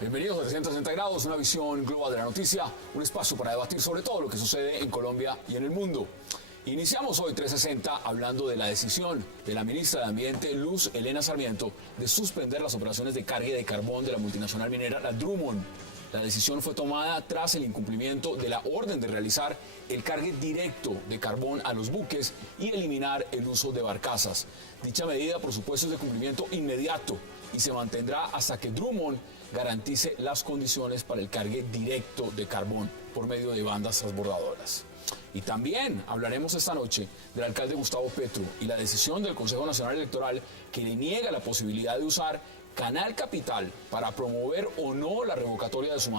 Bienvenidos a 360 grados, una visión global de la noticia, un espacio para debatir sobre todo lo que sucede en Colombia y en el mundo. Iniciamos hoy 360 hablando de la decisión de la ministra de Ambiente, Luz Helena Sarmiento, de suspender las operaciones de carga de carbón de la multinacional minera la Drummond. La decisión fue tomada tras el incumplimiento de la orden de realizar el cargue directo de carbón a los buques y eliminar el uso de barcazas. Dicha medida, por supuesto, es de cumplimiento inmediato y se mantendrá hasta que Drummond garantice las condiciones para el cargue directo de carbón por medio de bandas transbordadoras. Y también hablaremos esta noche del alcalde Gustavo Petro y la decisión del Consejo Nacional Electoral que le niega la posibilidad de usar Canal Capital para promover o no la revocatoria de su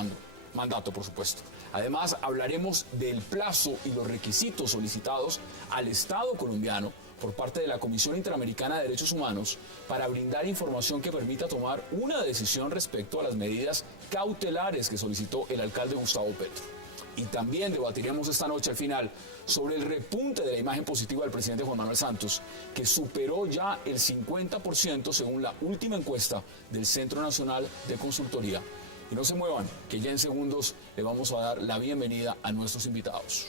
mandato, por supuesto. Además, hablaremos del plazo y los requisitos solicitados al Estado colombiano por parte de la Comisión Interamericana de Derechos Humanos para brindar información que permita tomar una decisión respecto a las medidas cautelares que solicitó el alcalde Gustavo Petro. Y también debatiremos esta noche al final sobre el repunte de la imagen positiva del presidente Juan Manuel Santos, que superó ya el 50% según la última encuesta del Centro Nacional de Consultoría. Y no se muevan, que ya en segundos le vamos a dar la bienvenida a nuestros invitados.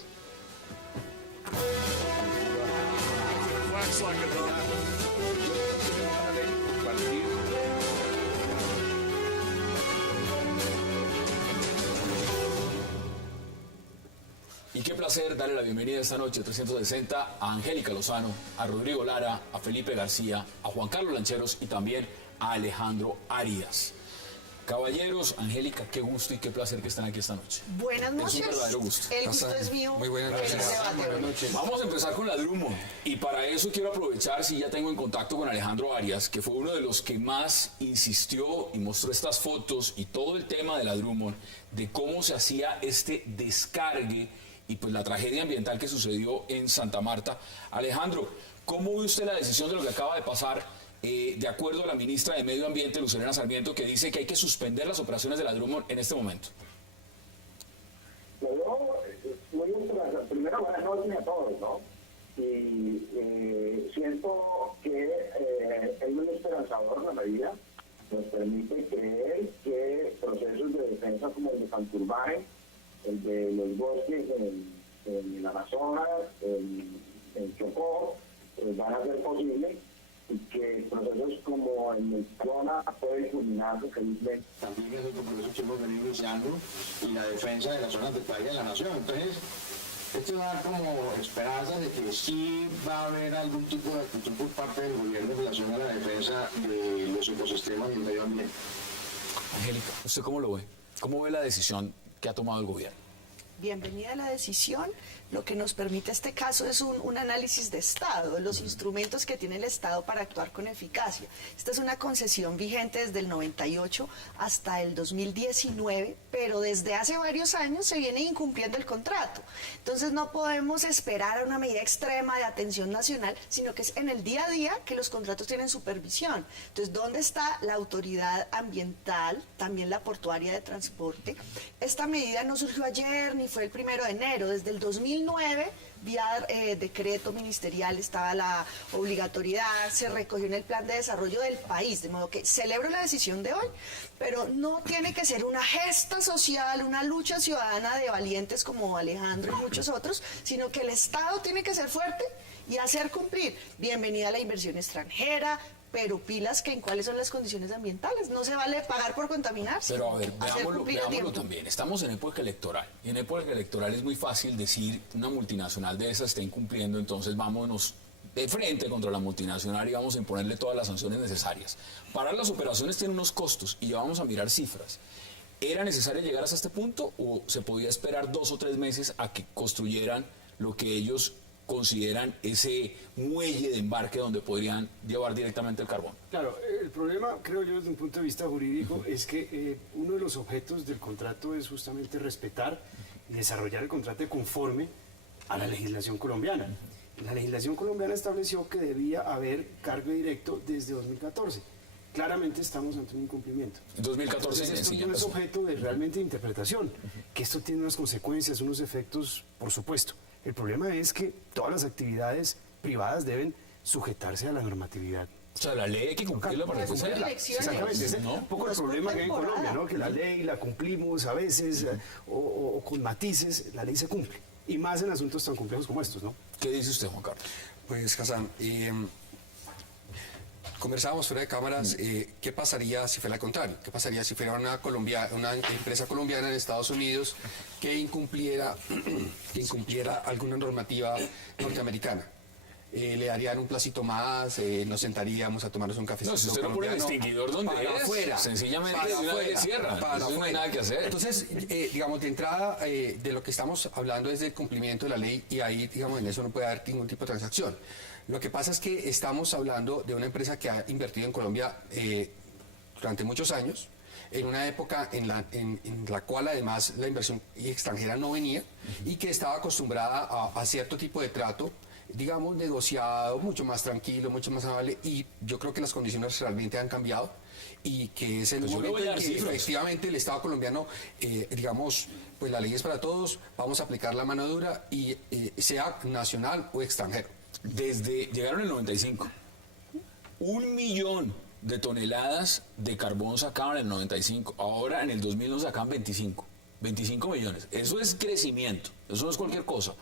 Y qué placer darle la bienvenida esta noche a 360 a Angélica Lozano, a Rodrigo Lara, a Felipe García, a Juan Carlos Lancheros y también a Alejandro Arias. Caballeros, Angélica, qué gusto y qué placer que están aquí esta noche. Buenas noches. Es un verdadero gusto. El gusto es mío. Muy buenas noches. Vamos a empezar con la Drummond y para eso quiero aprovechar si ya tengo en contacto con Alejandro Arias, que fue uno de los que más insistió y mostró estas fotos y todo el tema de la Drummond, de cómo se hacía este descargue y pues la tragedia ambiental que sucedió en Santa Marta. Alejandro, ¿cómo ve usted la decisión de lo que acaba de pasar? De acuerdo a la ministra de Medio Ambiente, Luz Helena Sarmiento, que dice que hay que suspender las operaciones de la Drummond en este momento. Primero, buenas noches a todos, ¿no? Y siento que es muy esperanzador la medida, nos permite creer que procesos de defensa como el de Santurbán, el de los bosques en el Amazonas, en Chocó, van a ser posibles, y que procesos como el de Corona pueden culminar felizmente. También es otro proceso que hemos venido iniciando y la defensa de las zonas de playa de la nación. Entonces, esto da como esperanzas de que sí va a haber algún tipo de actitud por parte del gobierno en relación a la defensa de los ecosistemas y el medio ambiente. Angélica, ¿usted cómo lo ve? ¿Cómo ve la decisión que ha tomado el gobierno? Bienvenida a la decisión. Lo que nos permite este caso es un análisis de Estado, los instrumentos que tiene el Estado para actuar con eficacia. Esta es una concesión vigente desde el 98 hasta el 2019, pero desde hace varios años se viene incumpliendo el contrato. Entonces no podemos esperar a una medida extrema de atención nacional, sino que es en el día a día que los contratos tienen supervisión. Entonces, ¿dónde está la autoridad ambiental, también la portuaria de transporte? Esta medida no surgió ayer ni fue el 1 de enero, desde el 2009, vía decreto ministerial estaba la obligatoriedad, se recogió en el plan de desarrollo del país, de modo que celebro la decisión de hoy, pero no tiene que ser una gesta social, una lucha ciudadana de valientes como Alejandro y muchos otros, sino que el Estado tiene que ser fuerte y hacer cumplir. Bienvenida a la inversión extranjera, pero pilas que en cuáles son las condiciones ambientales. No se vale pagar por contaminar. Pero a ver, veámoslo también. Estamos en época electoral. Y en época electoral es muy fácil decir una multinacional de esas está incumpliendo, entonces vámonos de frente contra la multinacional y vamos a imponerle todas las sanciones necesarias. Parar las operaciones tiene unos costos y ya vamos a mirar cifras. ¿Era necesario llegar hasta este punto o se podía esperar 2 o 3 meses a que construyeran lo que ellos consideran ese muelle de embarque donde podrían llevar directamente el carbón? Claro, el problema, creo yo, desde un punto de vista jurídico, es que uno de los objetos del contrato es justamente respetar y desarrollar el contrato conforme a la legislación colombiana. La legislación colombiana estableció que debía haber cargo directo desde 2014. claramente estamos ante un incumplimiento. En 2014 Entonces, sí, esto ya no es pasó. objeto de realmente de interpretación, que esto tiene unas consecuencias, unos efectos, por supuesto. El problema es que todas las actividades privadas deben sujetarse a la normatividad. O sea, la ley hay que cumplirla para que Como sea. elecciones. Exactamente, ese es ¿No? un poco el Nos problema que hay en temporada. Colombia, ¿no? Que la ley la cumplimos a veces, o con matices, la ley se cumple. Y más en asuntos tan complejos como estos, ¿no? ¿Qué dice usted, Juan Carlos? Pues, Hassan, conversábamos fuera de cámaras, ¿qué pasaría si fuera al contrario? ¿Qué pasaría si fuera una empresa colombiana en Estados Unidos que incumpliera alguna normativa norteamericana? Le darían un placito más, nos sentaríamos a tomarnos un cafecito. No, si usted no pone el colombiano, extinguidor donde para es, afuera, sencillamente para de una vez afuera, cierra. para Entonces no hay afuera. nada que hacer. Entonces, digamos, de entrada, de lo que estamos hablando es del cumplimiento de la ley y ahí, digamos, en eso no puede haber ningún tipo de transacción. Lo que pasa es que estamos hablando de una empresa que ha invertido en Colombia durante muchos años, en una época en la cual además la inversión extranjera no venía y que estaba acostumbrada a cierto tipo de trato, digamos, negociado, mucho más tranquilo, mucho más amable, y yo creo que las condiciones realmente han cambiado y que es el Pues yo le momento voy a en dar que cifras. efectivamente el Estado colombiano, digamos, pues la ley es para todos, vamos a aplicar la mano dura y sea nacional o extranjero. Llegaron en el 95. 1 millón de toneladas de carbón sacaban en el 95. Ahora en el 2000 nos sacan 25. 25 millones. Eso es crecimiento. Eso no es cualquier cosa.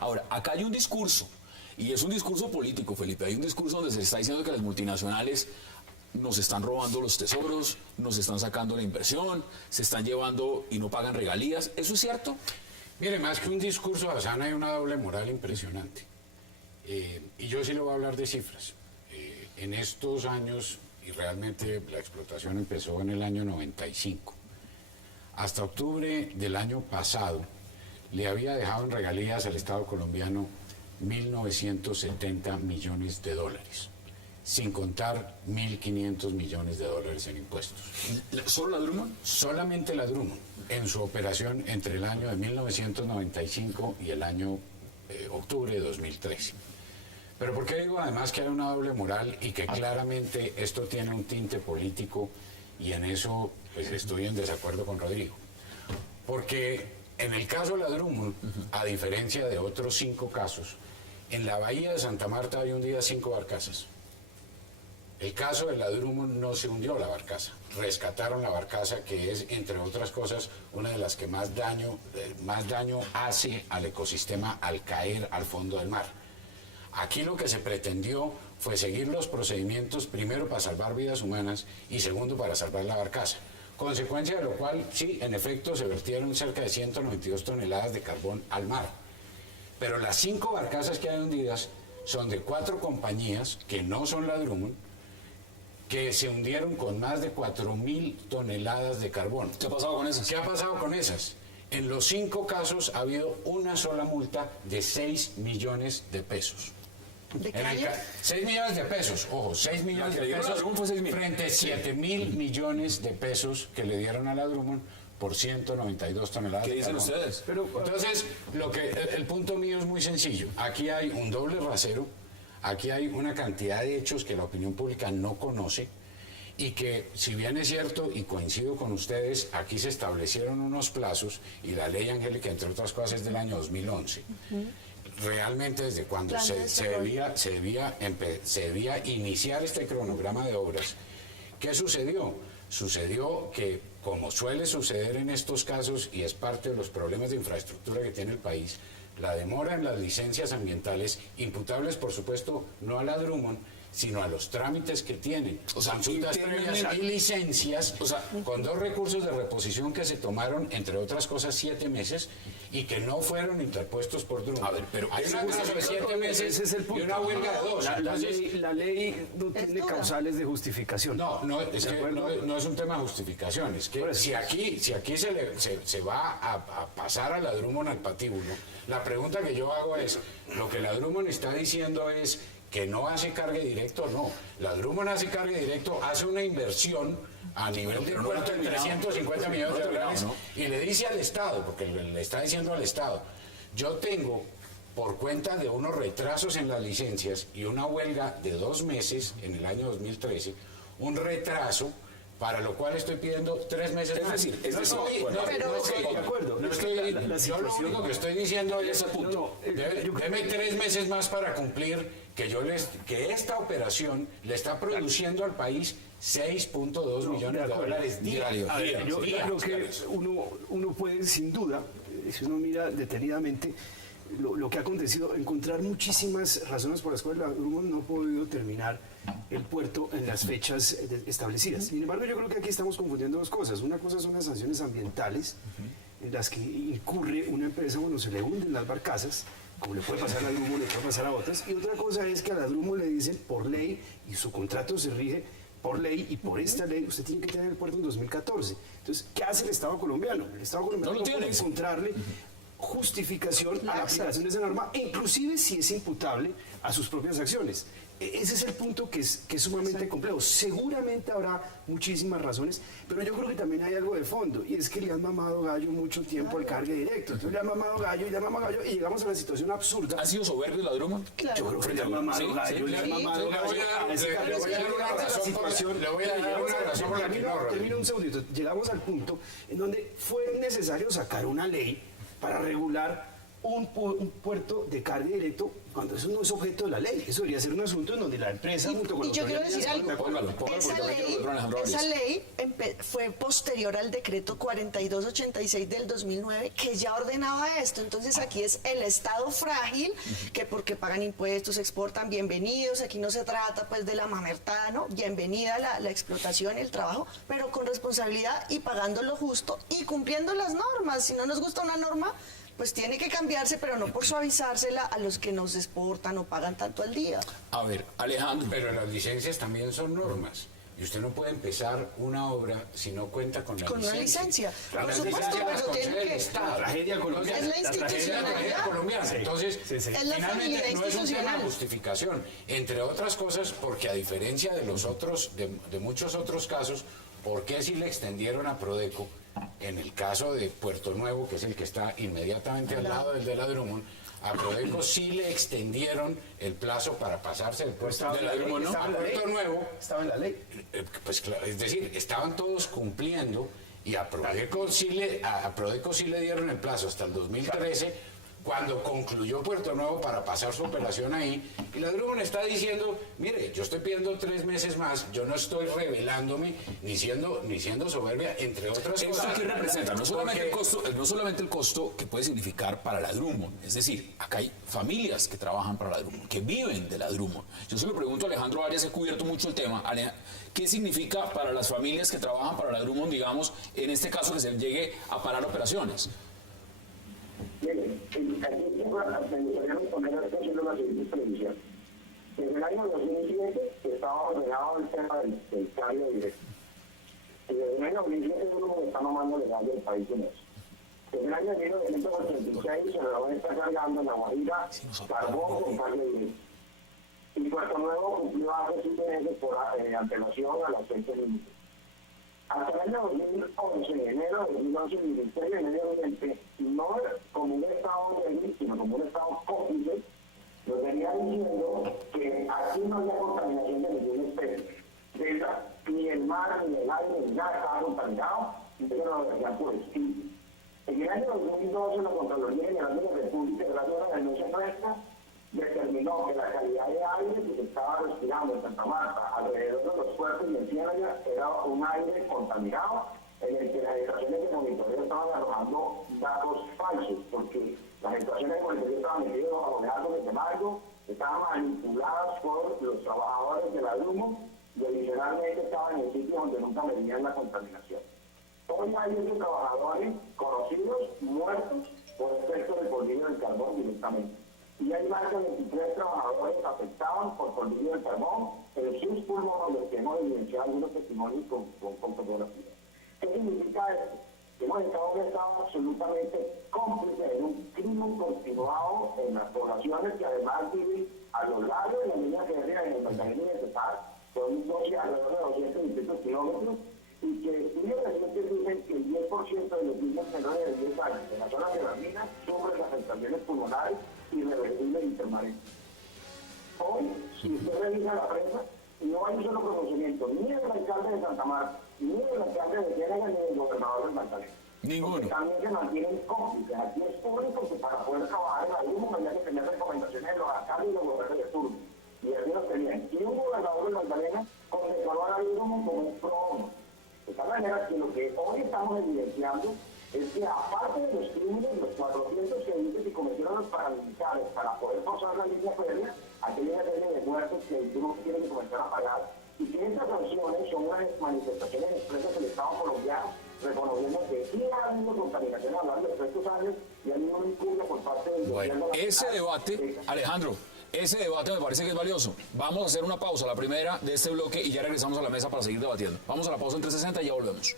Ahora, acá hay un discurso. Y es un discurso político, Felipe. Hay un discurso donde se está diciendo que las multinacionales nos están robando los tesoros, nos están sacando la inversión, se están llevando y no pagan regalías. ¿Eso es cierto? Mire, más que un discurso, Hassan, hay una doble moral impresionante. Y yo sí le voy a hablar de cifras. En estos años, y realmente la explotación empezó en el año 95, hasta octubre del año pasado, le había dejado en regalías al Estado colombiano 1.970 millones de dólares, sin contar 1.500 millones de dólares en impuestos. ¿Solo la Drummond? Solamente la Drummond, en su operación entre el año de 1995 y el año octubre de 2013. Pero ¿por qué digo además que hay una doble moral y que claramente esto tiene un tinte político y en eso pues estoy en desacuerdo con Rodrigo? Porque en el caso de la Drummond, a diferencia de otros 5 casos, en la bahía de Santa Marta hay un día 5 barcazas. El caso de la Drummond no se hundió la barcaza, rescataron la barcaza, que es, entre otras cosas, una de las que más daño hace al ecosistema al caer al fondo del mar. Aquí lo que se pretendió fue seguir los procedimientos, primero para salvar vidas humanas y segundo para salvar la barcaza. Consecuencia de lo cual, sí, en efecto, se vertieron cerca de 192 toneladas de carbón al mar. Pero las 5 barcazas que hay hundidas son de 4 compañías, que no son la Drummond, que se hundieron con más de 4.000 toneladas de carbón. ¿Qué ha pasado con esas? ¿Qué ha pasado con esas? En los 5 casos ha habido una sola multa de 6 millones de pesos. ¿De qué año? 6 millones de pesos, ojo, 6 millones que de le dieron a la pesos Drummond fue 6.000. frente a 7.000 millones de pesos que le dieron a la Drummond por 192 toneladas ¿Qué de dicen carbón. ustedes? Entonces, el punto mío es muy sencillo. Aquí hay un doble rasero, aquí hay una cantidad de hechos que la opinión pública no conoce y que, si bien es cierto, y coincido con ustedes, aquí se establecieron unos plazos y la ley Angélica, entre otras cosas, es del año 2011. Realmente desde cuando Plan de se desarrollo. debía iniciar este cronograma de obras. ¿Qué sucedió? Sucedió que, como suele suceder en estos casos, y es parte de los problemas de infraestructura que tiene el país, la demora en las licencias ambientales, imputables por supuesto no a la Drummond, sino a los trámites que tienen, O sea, consultas internamente- previas y licencias, O sea, con 2 recursos de reposición que se tomaron, entre otras cosas, 7 meses, y que no fueron interpuestos por Drummond. A ver, pero hay una ese- cosa de 7 Ese meses es el punto. y una huelga de 2. La ley no tiene dura. causales de justificación. No, es ¿De que acuerdo? no es un tema de justificación, es que Por eso. si aquí se va a pasar a la Drummond al patíbulo, la pregunta que yo hago es, lo que la Drummond está diciendo es que no hace cargue directo, no. La Drummond hace cargue directo, hace una inversión a nivel de pero no puerto ha de terminado. 350 millones No de ha terminado, dólares ¿no? y le dice al Estado, porque le está diciendo al Estado, yo tengo, por cuenta de unos retrasos en las licencias y una huelga de 2 meses en el año 2013, un retraso, para lo cual estoy pidiendo 3 meses más. Es decir, de acuerdo. Yo lo único que estoy diciendo es, deme 3 meses más para cumplir que esta operación le está produciendo al país 6.2 millones de dólares diarios. A ver, yo creo que uno puede, sin duda, si uno mira detenidamente lo que ha acontecido, encontrar muchísimas razones por las cuales la Drummond no ha podido terminar el puerto en las fechas establecidas. Sin embargo, yo creo que aquí estamos confundiendo dos cosas. Una cosa son las sanciones ambientales, en las que incurre una empresa cuando se le hunden las barcazas, como le puede pasar a la Drummond, le puede pasar a otras. Y otra cosa es que a la Drummond le dicen por ley, y su contrato se rige por ley, y por esta ley usted tiene que tener el puerto en 2014. Entonces, ¿qué hace el Estado colombiano? El Estado colombiano no puede encontrarle justificación a la aplicación de esa norma, inclusive si es imputable a sus propias acciones. Ese es el punto que es sumamente complejo. Seguramente habrá muchísimas razones, pero yo creo que también hay algo de fondo, y es que le han mamado gallo mucho tiempo al cargue directo. Entonces le han mamado gallo, y llegamos a la situación absurda. ¿Ha sido soberbio la Drummond? Claro. Yo creo que le han mamado gallo, le han mamado gallo. Le voy a dar una razón por la que no. Termino un segundito. Llegamos al punto en donde fue necesario sacar una ley para regular un puerto de carga directo cuando eso no es objeto de la ley. Eso debería ser un asunto en donde la empresa junto con y yo quiero decir algo. Esa ley fue posterior al decreto 4286 del 2009 que ya ordenaba esto. Entonces aquí es el Estado frágil, que porque pagan impuestos, exportan, bienvenidos. Aquí no se trata pues de la mamertada, ¿no? Bienvenida la explotación, el trabajo, pero con responsabilidad y pagando lo justo y cumpliendo las normas. Si no nos gusta una norma, pues tiene que cambiarse, pero no por suavizársela a los que nos exportan o pagan tanto al día. A ver, Alejandro. Pero las licencias también son normas. Y usted no puede empezar una obra si no cuenta con la licencia. Con una licencia. Por supuesto, pero tiene que... La tragedia colombiana. Es la institucionalidad. Colombiana. Entonces, Es la finalmente fragilidad no es un tema institucional. de justificación. Entre otras cosas, porque a diferencia de los otros, de muchos otros casos, ¿por qué si le extendieron a Prodeco? En el caso de Puerto Nuevo, que es el que está inmediatamente al lado del de la Drummond, a Prodeco sí le extendieron el plazo para pasarse del puerto de la Drummond a Puerto Nuevo. Estaba en la ley. Pues claro, es decir, estaban todos cumpliendo y a Prodeco sí le dieron el plazo hasta el 2013, cuando concluyó Puerto Nuevo para pasar su operación ahí, y la Drummond está diciendo, mire, yo estoy pidiendo 3 meses más, yo no estoy rebelándome ni siendo soberbia, entre otras ¿Esto cosas. qué representa? No solamente el costo que puede significar para la Drummond, es decir, acá hay familias que trabajan para la Drummond, que viven de la Drummond. Yo se lo pregunto a Alejandro Arias, he cubierto mucho el tema. ¿Qué significa para las familias que trabajan para la Drummond, digamos, en este caso que se llegue a parar operaciones? Miren, aquí me gustaría poner haciendo la siguiente previsión. En el año 2007 estaba ordenado el tema del cargo directo. Desde el año 2007 uno está mamando legal del país en eso. En el año 1986 se lo van a estar cargando en La Guajira carbón con cargo directo. Y Puerto Nuevo cumplió hace 7 meses por antelación a las fechas límites. Hasta el año 2011, en enero de 2011, el Ministerio de Medio Ambiente, no como un Estado débil, sino como un Estado cómplice, nos venía diciendo que aquí no había contaminación de ninguna especie. Ni el mar, ni el aire, ni nada estaba contaminado, y eso lo decían por escrito. En el año 2012, la Contraloría General de la República, gracias a una denuncia nuestra, determinó que la calidad de aire que se estaba respirando en Santa Marta, alrededor de los puertos y en Ciénaga, era un aire contaminado en el que las estaciones de monitoreo estaban arrojando datos falsos, porque las estaciones de monitoreo estaban metidas bajo datos de embargo, estaban manipuladas por los trabajadores de la Drummond y adicionalmente estaban en sitios donde nunca medían la contaminación. Hoy hay esos trabajadores conocidos, muertos, por efecto del polvillo del carbón directamente. Y hay más de 23 trabajadores afectados por polvillo del carbón en sus pulmones, los que hemos evidenciado algunos testimonios con fotografías. ¿Qué significa esto? Hemos estado en un estado absolutamente cómplice en un crimen continuado en las poblaciones que además viven a lo largo de la línea férrea en el Magdalena y el Cesar, son alrededor de 200 kilómetros, y que estudios recientes dicen que el 10% de los niños menores de 10 años en la zona de las minas sufren afectaciones pulmonares irreversibles y permanentes. Hoy, si usted revisa la prensa, no hay un solo pronunciamiento, ni del alcalde de Santa Marta, ni del alcalde de Ciénaga, ni del gobernador del Magdalena. Ninguno. Porque también se mantienen cómplices. Aquí es público que para poder trabajar en la Duma había que tener recomendaciones de los alcaldes y los gobernadores de turno. Y así los tenían. Y un gobernador de Magdalena condecoró a la Duma como un pro. De tal manera que lo que hoy estamos evidenciando es que aparte de los crímenes, los 400 que dice que cometieron los paramilitares para poder pasar la línea férrea, aquí hay una serie de muertos que el grupo tiene que comenzar a pagar, y que estas sanciones son unas manifestaciones expresas del Estado colombiano, reconociendo que sí ha habido contaminación a lo largo de estos años y ha habido un impulso por parte del Bueno, gobierno. ese debate, Alejandro, ese debate me parece que es valioso. Vamos a hacer una pausa, la primera de este bloque, y ya regresamos a la mesa para seguir debatiendo. Vamos a la pausa en 360 y ya volvemos.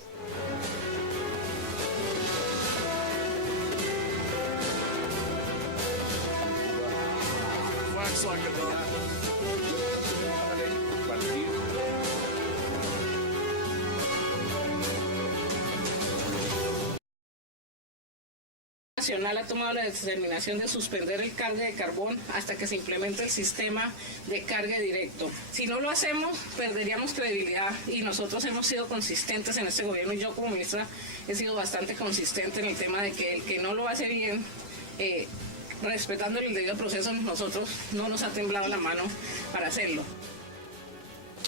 Nacional ha tomado la determinación de suspender el cargue de carbón hasta que se implemente el sistema de cargue directo. Si no lo hacemos, perderíamos credibilidad, y nosotros hemos sido consistentes en este gobierno, y yo como ministra he sido bastante consistente en el tema de que el que no lo hace bien, respetando el debido proceso, nosotros no nos ha temblado la mano para hacerlo.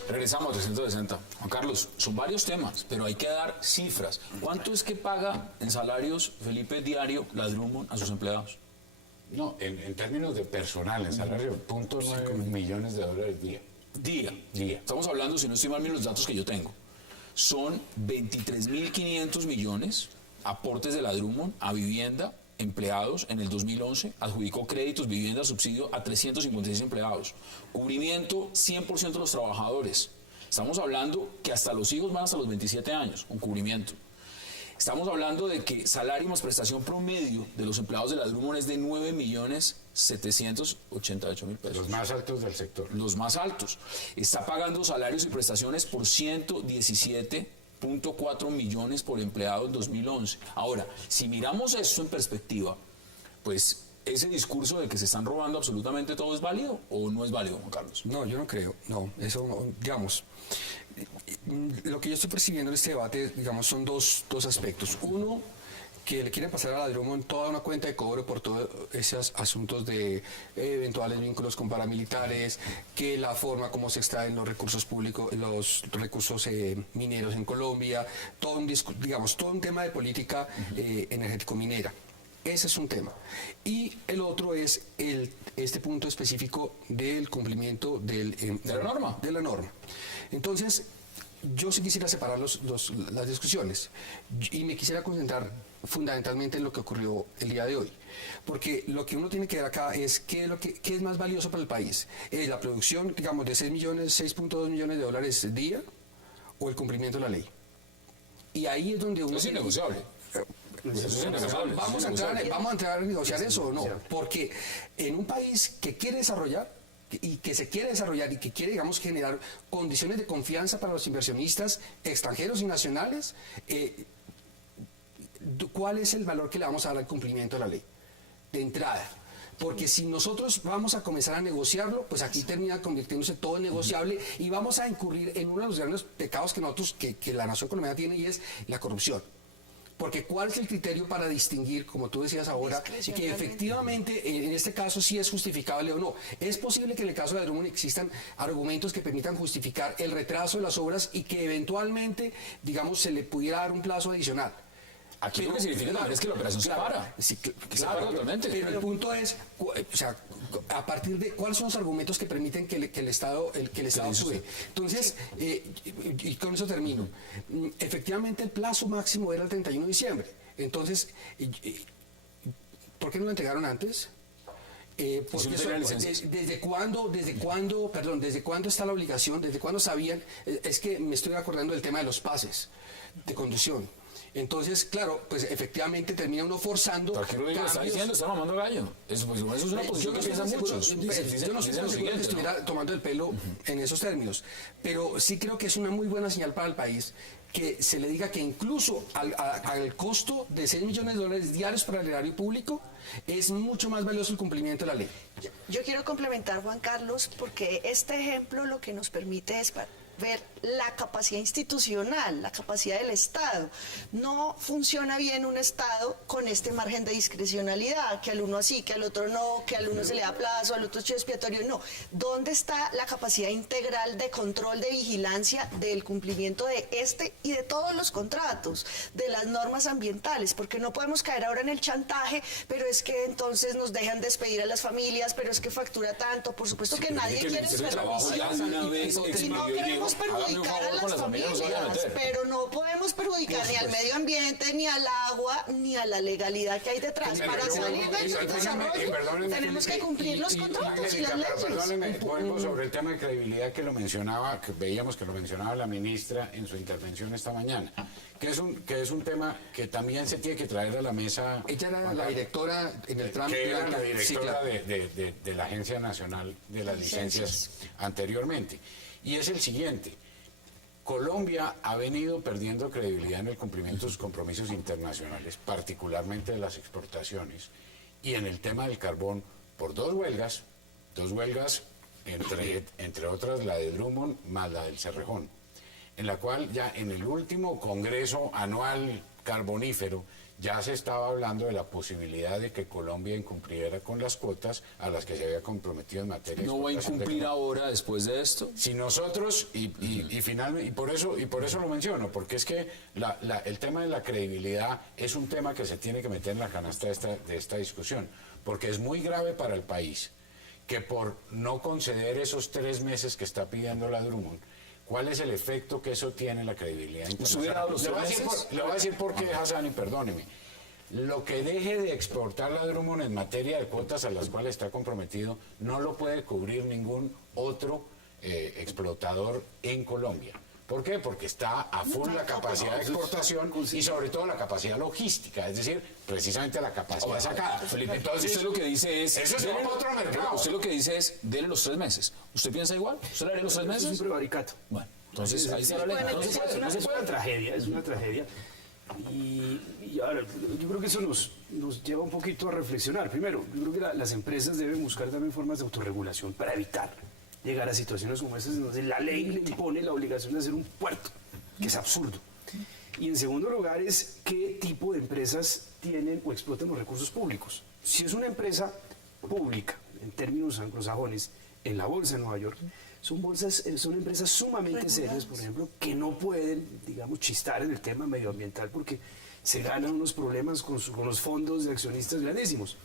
Regresamos a 360. Juan Carlos, son varios temas, pero hay que dar cifras. ¿Cuánto es que paga en salarios, Felipe, diario, la Drummond a sus empleados? No, en términos de personal, en salario, .9 millones de dólares día. Día. Estamos hablando, si no estoy mal, miren los datos que yo tengo. Son 23.500 millones aportes de la Drummond a vivienda, empleados. En el 2011 adjudicó créditos, vivienda, subsidio a 356 empleados. Cubrimiento 100% de los trabajadores. Estamos hablando que hasta los hijos van hasta los 27 años, un cubrimiento. Estamos hablando de que salario más prestación promedio de los empleados de la Drummond es de 9.788.000 pesos. Los más altos del sector. Los más altos. Está pagando salarios y prestaciones por 117.4 millones por empleado en 2011. Ahora, si miramos esto en perspectiva, pues ese discurso de que se están robando absolutamente todo, ¿es válido o no es válido, Juan Carlos? No, yo no creo. No, eso, digamos, lo que yo estoy percibiendo en este debate, digamos, son dos aspectos. Uno, que le quieren pasar a la Drummond toda una cuenta de cobro por todos esos asuntos de eventuales vínculos con paramilitares, que la forma como se extraen los recursos públicos, los recursos mineros en Colombia, todo un tema de política energético-minera. Ese es un tema. Y el otro es este punto específico del cumplimiento de la norma. Entonces, yo sí quisiera separar las discusiones y me quisiera concentrar fundamentalmente en lo que ocurrió el día de hoy. Porque lo que uno tiene que ver acá es qué es más valioso para el país. ¿La producción, digamos, de 6.2 millones de dólares día o el cumplimiento de la ley? Y ahí es donde uno... Es innegociable. Vamos a entrar a negociar eso o no, porque en un país que quiere desarrollar y que se quiere desarrollar y que quiere, digamos, generar condiciones de confianza para los inversionistas extranjeros y nacionales, ¿cuál es el valor que le vamos a dar al cumplimiento de la ley? De entrada. Porque si nosotros vamos a comenzar a negociarlo, pues aquí termina convirtiéndose todo en negociable y vamos a incurrir en uno de los grandes pecados que la nación colombiana tiene, y es la corrupción. Porque ¿cuál es el criterio para distinguir, como tú decías ahora, que efectivamente en este caso sí es justificable o no? Es posible que en el caso de la Drummond existan argumentos que permitan justificar el retraso de las obras y que eventualmente, digamos, se le pudiera dar un plazo adicional. Aquí lo que significa también es que la operación se para. Sí, se para totalmente. Pero el punto es, o sea, a partir de cuáles son los argumentos que permiten que el Estado sube. Entonces, y con eso termino. Efectivamente, el plazo máximo era el 31 de diciembre. Entonces, ¿por qué no lo entregaron antes? Porque ¿desde cuándo está la obligación? ¿Desde cuándo sabían? Es que me estoy acordando del tema de los pases de conducción. Entonces, claro, pues efectivamente termina uno forzando. ¿Para qué lo está diciendo? Está mamando gallo. Eso es una posición que piensan muchos. Yo no estoy seguro que estuviera tomando el pelo en esos términos, pero sí creo que es una muy buena señal para el país que se le diga que incluso al costo de $6 millones diarios para el erario público es mucho más valioso el cumplimiento de la ley. Yo quiero complementar, Juan Carlos, porque este ejemplo lo que nos permite es ver la capacidad institucional, la capacidad del Estado. No funciona bien un Estado con este margen de discrecionalidad, que al uno así, que al otro no, que al uno se le da plazo, al otro chivo expiatorio, no. ¿Dónde está la capacidad integral de control, de vigilancia del cumplimiento de este y de todos los contratos, de las normas ambientales? Porque no podemos caer ahora en el chantaje, pero es que entonces nos dejan despedir a las familias, pero es que factura tanto. Por supuesto que nadie quiere y no queremos perjudicar a las familias, pero no podemos perjudicar ni al medio ambiente, ni al agua, ni a la legalidad que hay detrás. Para salir del desarrollo tenemos que cumplir los contratos y las leyes. Perdóneme, vuelvo sobre el tema de credibilidad que lo mencionaba, que veíamos que lo mencionaba la ministra en su intervención esta mañana, que es un tema que también se tiene que traer a la mesa. Ella era la directora en el trámite. Que era la directora de la Agencia Nacional de las Licencias anteriormente. Y es el siguiente: Colombia ha venido perdiendo credibilidad en el cumplimiento de sus compromisos internacionales, particularmente de las exportaciones, y en el tema del carbón, por dos huelgas, entre otras la de Drummond más la del Cerrejón, en la cual ya en el último Congreso Anual Carbonífero ya se estaba hablando de la posibilidad de que Colombia incumpliera con las cuotas a las que se había comprometido en materia de ¿No va a incumplir ahora después de esto? Si nosotros, finalmente, y por eso lo menciono, porque es que el tema de la credibilidad es un tema que se tiene que meter en la canasta de esta discusión, porque es muy grave para el país que por no conceder esos 3 meses que está pidiendo la Drummond, ¿cuál es el efecto que eso tiene en la credibilidad internacional? Le voy a decir por qué, Hassan, y perdóneme. Lo que deje de exportar la Drummond en materia de cuotas a las cuales está comprometido no lo puede cubrir ningún otro explotador en Colombia. ¿Por qué? Porque está a full la capacidad de exportación y sobre todo la capacidad logística, es decir, precisamente la capacidad sacada. Felipe, entonces usted lo que dice es... Eso es otro mercado. Usted lo que dice es, denle los 3 meses. ¿Usted piensa igual? ¿Usted le daría los 3 meses? Es un prevaricato. Bueno, entonces ahí está la ley. Es una tragedia, es una tragedia. Y ahora, yo creo que eso nos lleva un poquito a reflexionar. Primero, yo creo que las empresas deben buscar también formas de autorregulación para evitar llegar a situaciones como esas en donde la ley le impone la obligación de hacer un puerto, que es absurdo. Y en segundo lugar es qué tipo de empresas tienen o explotan los recursos públicos. Si es una empresa pública, en términos anglosajones, en la bolsa de Nueva York, son empresas sumamente serias, por ejemplo, que no pueden, digamos, chistar en el tema medioambiental porque se ganan unos problemas con los fondos de accionistas grandísimos.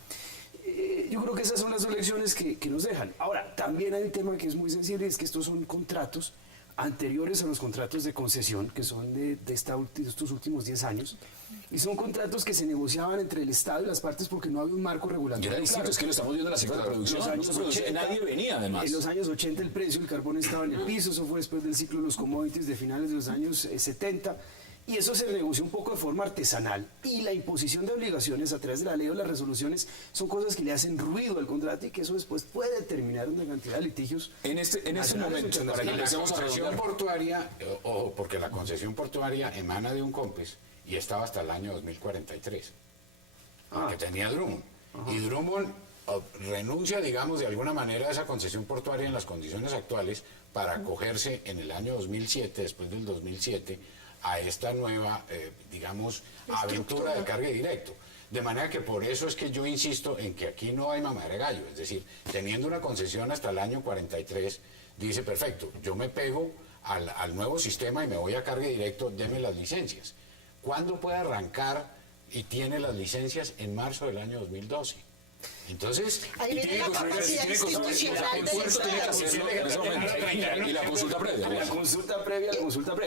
Yo creo que esas son las dos lecciones que nos dejan. Ahora, también hay un tema que es muy sensible, y es que estos son contratos anteriores a los contratos de concesión, que son de estos últimos 10 años, y son contratos que se negociaban entre el Estado y las partes porque no había un marco regulatorio. Era distinto, es que lo estamos viendo en la cifra de producción. Nadie venía, además. En los años 80 el precio del carbón estaba en el piso, eso fue después del ciclo de los commodities de finales de los años 70, y eso se negoció un poco de forma artesanal, y la imposición de obligaciones a través de la ley o las resoluciones son cosas que le hacen ruido al contrato y que eso después puede terminar en una cantidad de litigios. En este momento, para que empecemos a redondear. Portuaria, porque la concesión portuaria emana de un COMPES y estaba hasta el año 2043, que tenía Drummond. Y Drummond renuncia, digamos, de alguna manera a esa concesión portuaria en las condiciones actuales para acogerse en el año 2007, después del 2007, a esta nueva, digamos, aventura de cargue directo. De manera que por eso es que yo insisto en que aquí no hay mamá de gallo. Es decir, teniendo una concesión hasta el año 43, dice, perfecto, yo me pego al nuevo sistema y me voy a cargue directo, deme las licencias. ¿Cuándo puede arrancar y tiene las licencias? En marzo del año 2012. Entonces, ahí viene la capacidad institucional del y la consulta previa. La consulta previa.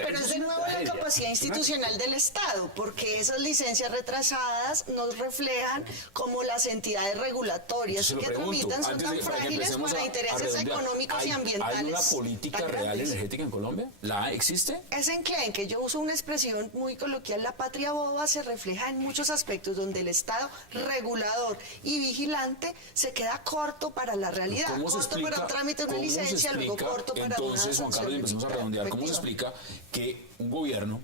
Pero es de nuevo la capacidad institucional del Estado, porque esas licencias retrasadas nos reflejan como las entidades regulatorias que tramitan son tan frágiles para intereses económicos y ambientales. ¿Hay una política real energética en Colombia? ¿La existe? Es enclenque. Yo uso una expresión muy coloquial, la patria boba se refleja en muchos aspectos donde el Estado regulador y vigilante se queda corto para la realidad, corto para un trámite de una licencia, luego corto para una sanción. Entonces, Juan Carlos, empecemos a redondear. ¿Cómo se explica que un gobierno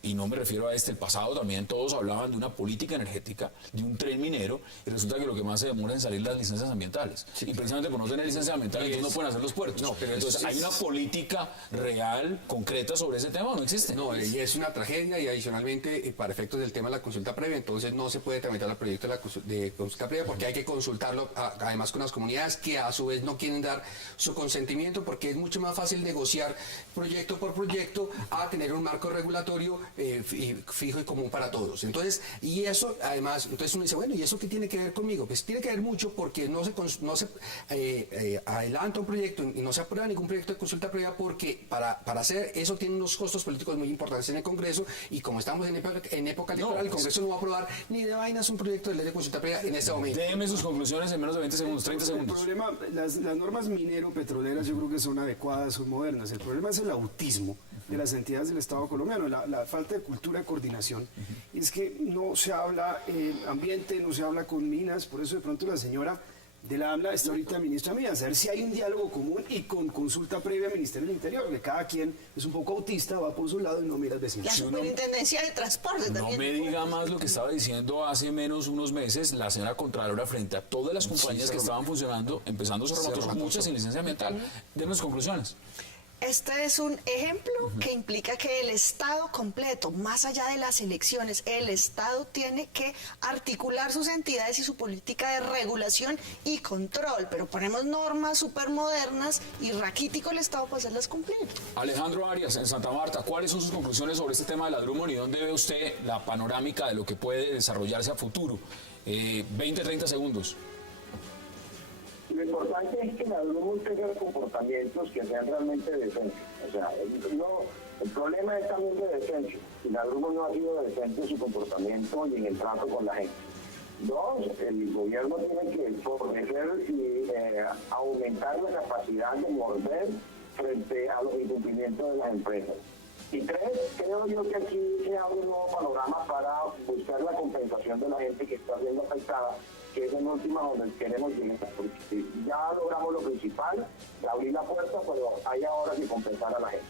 y no me refiero a el pasado también, todos hablaban de una política energética, de un tren minero, y resulta que lo que más se demora en salir las licencias ambientales. Y precisamente por no tener licencias ambientales, entonces no pueden hacer los puertos. No, pero entonces, ¿hay una política real, concreta sobre ese tema o no existe? No, y es una tragedia, y adicionalmente, para efectos del tema de la consulta previa, entonces no se puede tramitar el proyecto de consulta previa porque hay que consultarlo además con las comunidades que a su vez no quieren dar su consentimiento, porque es mucho más fácil negociar proyecto por proyecto a tener un marco regulatorio fijo y común para todos. Entonces, y eso además, entonces uno dice, bueno, ¿y eso qué tiene que ver conmigo? Pues tiene que ver mucho porque no se adelanta un proyecto y no se aprueba ningún proyecto de consulta previa porque para hacer eso tiene unos costos políticos muy importantes en el Congreso, y como estamos en época electoral, el Congreso no va a aprobar ni de vainas un proyecto de ley de consulta previa en este momento. Déjeme sus conclusiones en menos de 20 segundos, 30 segundos. El problema, las normas minero-petroleras yo creo que son adecuadas, son modernas. El problema es el autismo de las entidades del Estado colombiano, la falta de cultura de coordinación. Y es que no se habla ambiente, no se habla con minas, por eso de pronto la señora de la AMLA está ahorita ministra de Minas, a ver si hay un diálogo común y con consulta previa al Ministerio del Interior, que cada quien es un poco autista, va por su lado y no mira al vecino. La Superintendencia de Transporte No también. me diga más lo que estaba diciendo hace menos unos meses la señora Contralora frente a todas las compañías que estaban funcionando, empezando Cerro muchas sin licencia ambiental. Demos conclusiones. Este es un ejemplo que implica que el Estado completo, más allá de las elecciones, el Estado tiene que articular sus entidades y su política de regulación y control, pero ponemos normas súper modernas y raquítico el Estado para hacerlas cumplir. Alejandro Arias, en Santa Marta, ¿cuáles son sus conclusiones sobre este tema de la Drummond y dónde ve usted la panorámica de lo que puede desarrollarse a futuro? 20, 30 segundos. Lo importante es que la Drummond tenga comportamientos que sean realmente decentes. O sea, el problema es también de decencia. Y la Drummond no ha sido decente en su comportamiento y en el trato con la gente. Dos, el gobierno tiene que fortalecer y aumentar la capacidad de morder frente a los incumplimientos de las empresas. Y tres, creo yo que aquí se abre un nuevo panorama para buscar la compensación de la gente que está siendo afectada, que es en última donde queremos llegar, porque ya logramos lo principal, de abrir la puerta, pero hay ahora que compensar a la gente.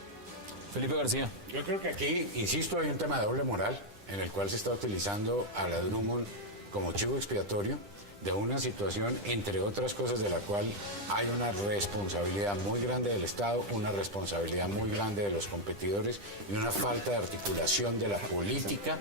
Felipe García. Yo creo que aquí, insisto, hay un tema de doble moral en el cual se está utilizando a la Drummond como chivo expiatorio de una situación, entre otras cosas, de la cual hay una responsabilidad muy grande del Estado, una responsabilidad muy grande de los competidores y una falta de articulación de la política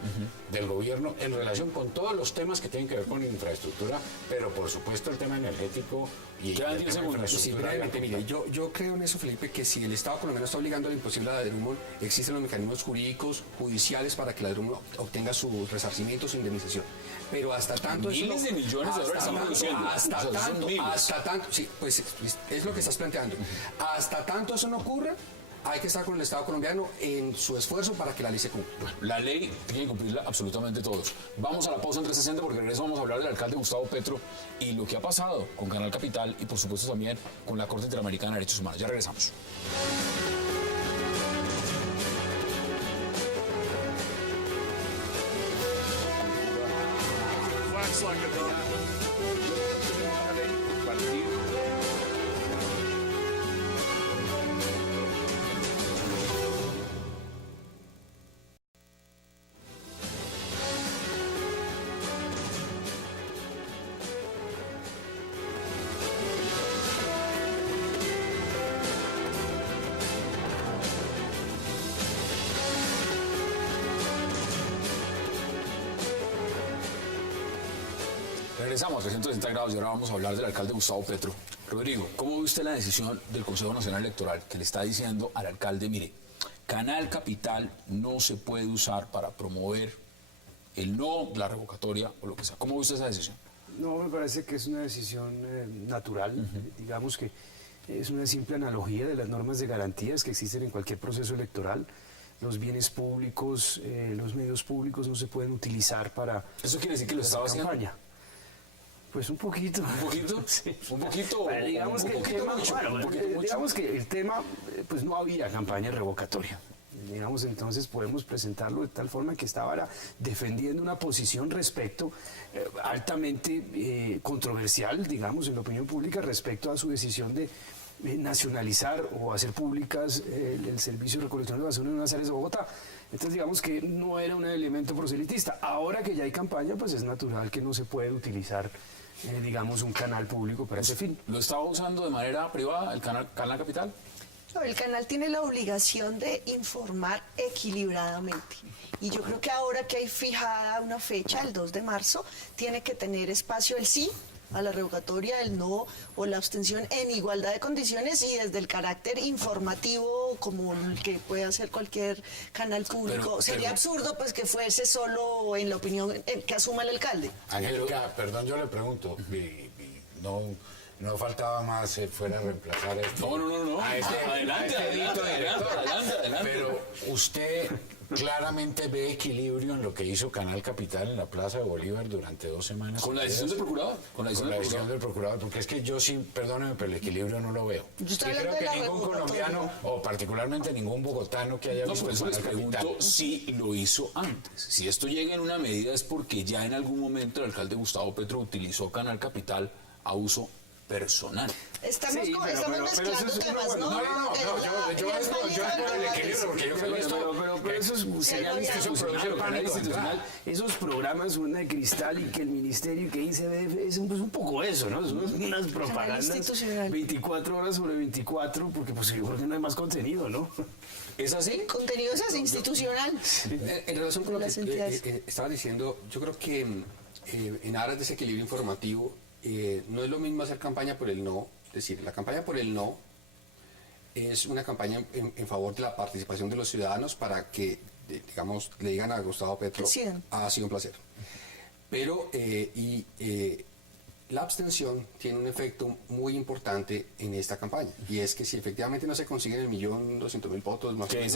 del gobierno en relación con todos los temas que tienen que ver con infraestructura, pero por supuesto el tema energético y el tema de infraestructura. Sí, brevemente, mire, yo creo en eso, Felipe, que si el Estado colombiano está obligando a lo imposible a la Drummond, existen los mecanismos jurídicos, judiciales para que la Drummond obtenga su resarcimiento, su indemnización. Pero hasta tanto... Miles de millones de dólares están produciendo. Hasta tanto, sí, pues es lo que estás planteando. Hasta tanto eso no ocurra, hay que estar con el Estado colombiano en su esfuerzo para que la ley se cumpla. Bueno, la ley tiene que cumplirla absolutamente todos. Vamos a la pausa en 360 porque regreso vamos a hablar del alcalde Gustavo Petro y lo que ha pasado con Canal Capital y por supuesto también con la Corte Interamericana de Derechos Humanos. Ya regresamos. Regresamos a 360 grados y ahora vamos a hablar del alcalde Gustavo Petro. Rodrigo, ¿cómo ve usted la decisión del Consejo Nacional Electoral que le está diciendo al alcalde, mire, Canal Capital no se puede usar para promover el no, la revocatoria o lo que sea? ¿Cómo ve usted esa decisión? No, me parece que es una decisión natural, digamos que es una simple analogía de las normas de garantías que existen en cualquier proceso electoral. Los bienes públicos, los medios públicos no se pueden utilizar para... ¿Eso quiere decir que lo estaba haciendo? Pues un poquito. ¿Un poquito? Sí. ¿Un poquito? Bueno, digamos que el tema, pues no había campaña revocatoria. Digamos, entonces podemos presentarlo de tal forma que estaba defendiendo una posición respecto altamente controversial, digamos, en la opinión pública respecto a su decisión de nacionalizar o hacer públicas el servicio de recolección de basura en unas áreas de Bogotá. Entonces digamos que no era un elemento proselitista. Ahora que ya hay campaña, pues es natural que no se puede utilizar, digamos, un canal público para ese fin. ¿Lo estaba usando de manera privada el canal Capital? No, el canal tiene la obligación de informar equilibradamente. Y yo creo que ahora que hay fijada una fecha, el 2 de marzo, tiene que tener espacio el sí a la revocatoria, el no o la abstención en igualdad de condiciones y desde el carácter informativo como el que puede hacer cualquier canal público. Sería absurdo pues que fuese solo en la opinión que asuma el alcalde. Angélica, perdón, yo le pregunto, no faltaba más fuera a reemplazar esto. No. Adelante. Pero usted claramente ve equilibrio en lo que hizo Canal Capital en la Plaza de Bolívar durante 2 semanas. ¿Con la decisión del procurador? Con la decisión del procurador, porque es que yo sí, perdóneme, pero el equilibrio no lo veo. Yo estoy Y creo hablando de que la ningún colombiano, o particularmente ningún bogotano que haya No, visto por eso les Canal pregunto Capital. si lo hizo antes. Si esto llega en una medida es porque ya en algún momento el alcalde Gustavo Petro utilizó Canal Capital a uso personal. Estamos pero mezclando eso es temas, ¿no? Yo es por el equilibrio, porque yo creo que esto... Pero eso sería institucional. Esos programas, una de Cristal y que el ministerio y que ICBF, es un poco eso, ¿no? Son unas propagandas 24 horas sobre 24, porque pues yo creo que no hay más contenido, ¿no? ¿Es así? Contenido es institucional. En relación con lo Las que entidades. estaba diciendo, yo creo que en aras de ese equilibrio informativo, no es lo mismo hacer campaña por el no. Es decir, la campaña por el no es una campaña en favor de la participación de los ciudadanos para que, digamos, le digan a Gustavo Petro, ha sido un placer. Pero, la abstención tiene un efecto muy importante en esta campaña, y es que si efectivamente no se consiguen 1.200.000 votos, más que es